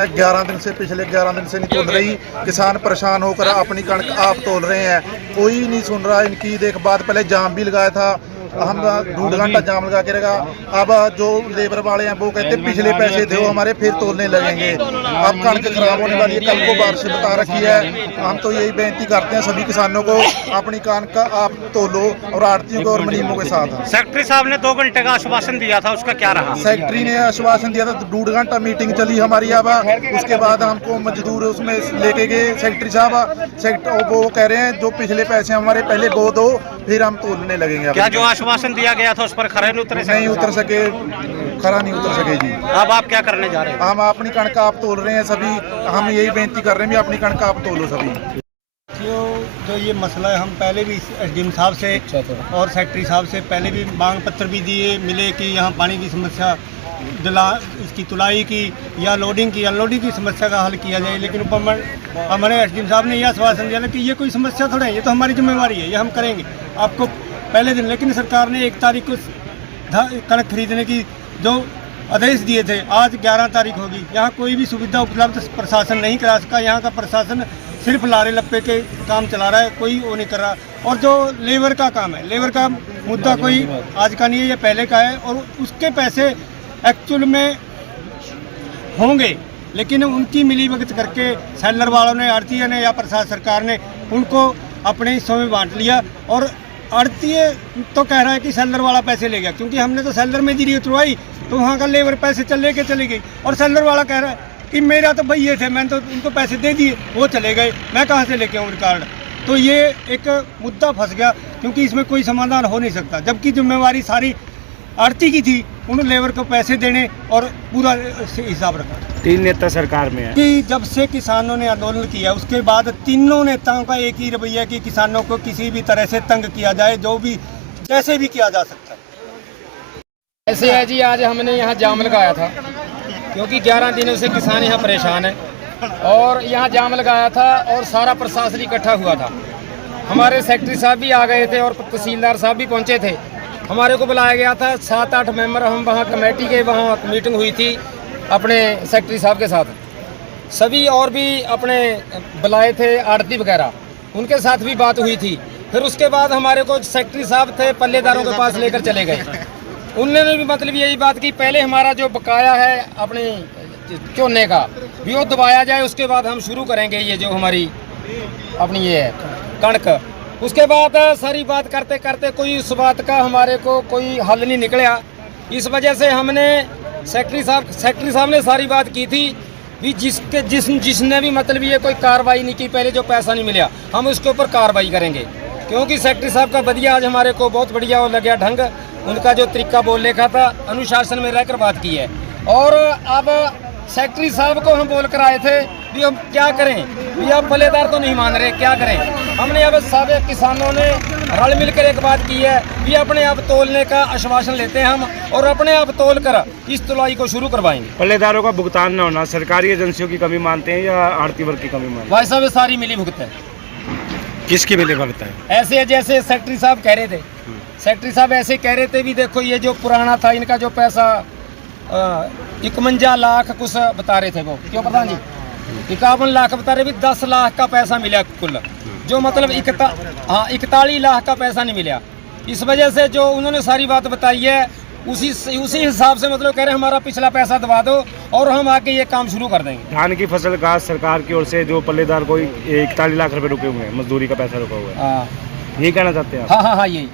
11 दिन से पिछले 11 दिन से नहीं तोल रही। किसान परेशान होकर अपनी कणक आप तोल रहे हैं, कोई नहीं सुन रहा इनकी। देख बात पहले जाम भी लगाया था, हम 2 घंटा जाम लगा के रखा। अब जो लेबर वाले हैं वो कहते पिछले पैसे दो हमारे, फिर तोलने लगेंगे। अब कणक खराब होने वाली है, कल को बारिश बता रखी है। हम तो यही बेनती करते हैं सभी किसानों को, अपनी कणक आप तोलो और आड़तियों को और मुनीमों के साथ। सेक्रेटरी साहब ने 2 घंटे का आश्वासन दिया था, उसका क्या रहा? सेक्रेटरी ने आश्वासन दिया था, 2 घंटा मीटिंग चली हमारी। अब उसके बाद हमको मजदूर उसमें लेके गए सेक्रेटरी साहब, वो कह रहे हैं जो पिछले पैसे हमारे पहले वो दो, फिर हम तोलने लगेंगे। क्या जो आश्वासन दिया गया था उस पर खरे नहीं उतरे? नहीं उतर सके, खरा नहीं उतर सके जी। अब आप क्या करने जा रहे हैं? हम अपनी कणक आप तोल रहे हैं सभी, हम यही बेनती कर रहे हैं भी अपनी कणक आप तोलो सभी। जो ये मसला है, हम पहले भी एसडीएम साहब से और सेक्रेटरी साहब से पहले भी मांग पत्र भी दिए मिले कि यहाँ पानी की समस्या इसकी तुलाई की या लोडिंग की अनलोडिंग की समस्या का हल किया जाए। लेकिन हमारे एसडीएम साहब ने यह आश्वासन दिया कि ये कोई समस्या थोड़ा है, ये तो हमारी जिम्मेवारी है, ये हम करेंगे आपको पहले दिन। लेकिन सरकार ने 1 तारीख को कणक खरीदने की जो आदेश दिए थे, आज 11 तारीख होगी, यहाँ कोई भी सुविधा उपलब्ध प्रशासन नहीं करा सका। यहाँ का प्रशासन सिर्फ लारे लप्पे के काम चला रहा है, कोई वो नहीं कर रहा। और जो लेबर का काम है, लेबर का मुद्दा कोई आज का नहीं है, ये पहले का है। और उसके पैसे एक्चुअल में होंगे, लेकिन उनकी मिलीभगत करके सेलर वालों ने, आड़तीय ने या प्रशासन सरकार ने उनको अपने हिस्सों में बांट लिया। और आड़तीय तो कह रहा है कि सेलर वाला पैसे ले गया, क्योंकि हमने तो सेलर में जीरी उतरवाई तो वहाँ का लेबर पैसे चले गई। और सेलर वाला कह रहा है कि मेरा तो भाई ये थे, मैंने तो उनको पैसे दे दिए, वो चले गए, मैं कहाँ से लेके आऊँ रिकॉर्ड। तो ये एक मुद्दा फंस गया, क्योंकि इसमें कोई समाधान हो नहीं सकता। जबकि जिम्मेवारी सारी आड़ती की थी, उन लेबर को पैसे देने और पूरा हिसाब रखा। 3 नेता सरकार में है कि जब से किसानों ने आंदोलन किया, उसके बाद तीनों नेताओं का एक ही रवैया कि किसानों को किसी भी तरह से तंग किया जाए, जो भी जैसे भी किया जा सकता है। ऐसे है जी, आज हमने यहाँ जाम लगाया था क्योंकि 11 दिनों से किसान यहाँ परेशान है, और यहाँ जाम लगाया था और सारा प्रशासन इकट्ठा हुआ था। हमारे सेक्रेटरी साहब भी आ गए थे और तहसीलदार साहब भी पहुँचे थे। हमारे को बुलाया गया था 7-8 मेंबर, हम वहाँ कमेटी के वहाँ मीटिंग हुई थी अपने सेक्रेटरी साहब के साथ। सभी और भी अपने बुलाए थे आड़ती वगैरह, उनके साथ भी बात हुई थी। फिर उसके बाद हमारे को सेक्रेटरी साहब थे पल्लेदारों के पास लेकर चले गए। उन्होंने भी मतलब यही बात की, पहले हमारा जो बकाया है अपने चोने का भी वो दबाया जाए, उसके बाद हम शुरू करेंगे ये जो हमारी अपनी ये है कणक। उसके बाद सारी बात करते करते कोई उस बात का हमारे को कोई हल नहीं निकला। इस वजह से हमने सेक्रेटरी साहब ने सारी बात की थी भी जिसने भी मतलब ये कोई कार्रवाई नहीं की, पहले जो पैसा नहीं मिला, हम उसके ऊपर कार्रवाई करेंगे। क्योंकि सेक्रेटरी साहब का बढ़िया आज हमारे को बहुत बढ़िया वो लगा ढंग, उनका जो तरीका बोलने का था, अनुशासन में रहकर बात की है। और अब सेक्रेटरी साहब को हम बोल कर आए थे भी हम क्या करें, भी अब पल्लेदार तो नहीं मान रहे, क्या करें। हमने अब सारे किसानों ने रल मिलकर एक बात की है कि अपने आप तोलने का आश्वासन लेते हैं हम, और अपने आप तोल कर इस तुलाई को शुरू करवाएंगे। पल्लेदारों का भुगतान न होना सरकारी एजेंसियों की कमी मानते हैं या आड़ती वर्ग की कमी मानते हैं? भाई साहब ये सारी मिली भुगत है। किसकी मिली भुगत है? ऐसे जैसे सेक्रेटरी साहब कह रहे थे, सेक्रेटरी साहब ऐसे कह रहे थे भी देखो ये जो पुराना था, इनका जो पैसा 51 लाख कुछ बता रहे थे, वो क्यों प्रधान जी 51 लाख बता रहे, भी 10 लाख का पैसा मिला कुल, जो मतलब 41 लाख का पैसा नहीं मिला। इस वजह से जो उन्होंने सारी बात बताई है उसी हिसाब से मतलब कह रहे हैं हमारा पिछला पैसा दबा दो और हम आके ये काम शुरू कर देंगे। धान की फसल का सरकार की ओर से जो पल्लेदार को 41 लाख रुपए रुके हुए हैं, मजदूरी का पैसा रुका हुआ है, हाँ यही कहना चाहते हैं आप? हाँ यही।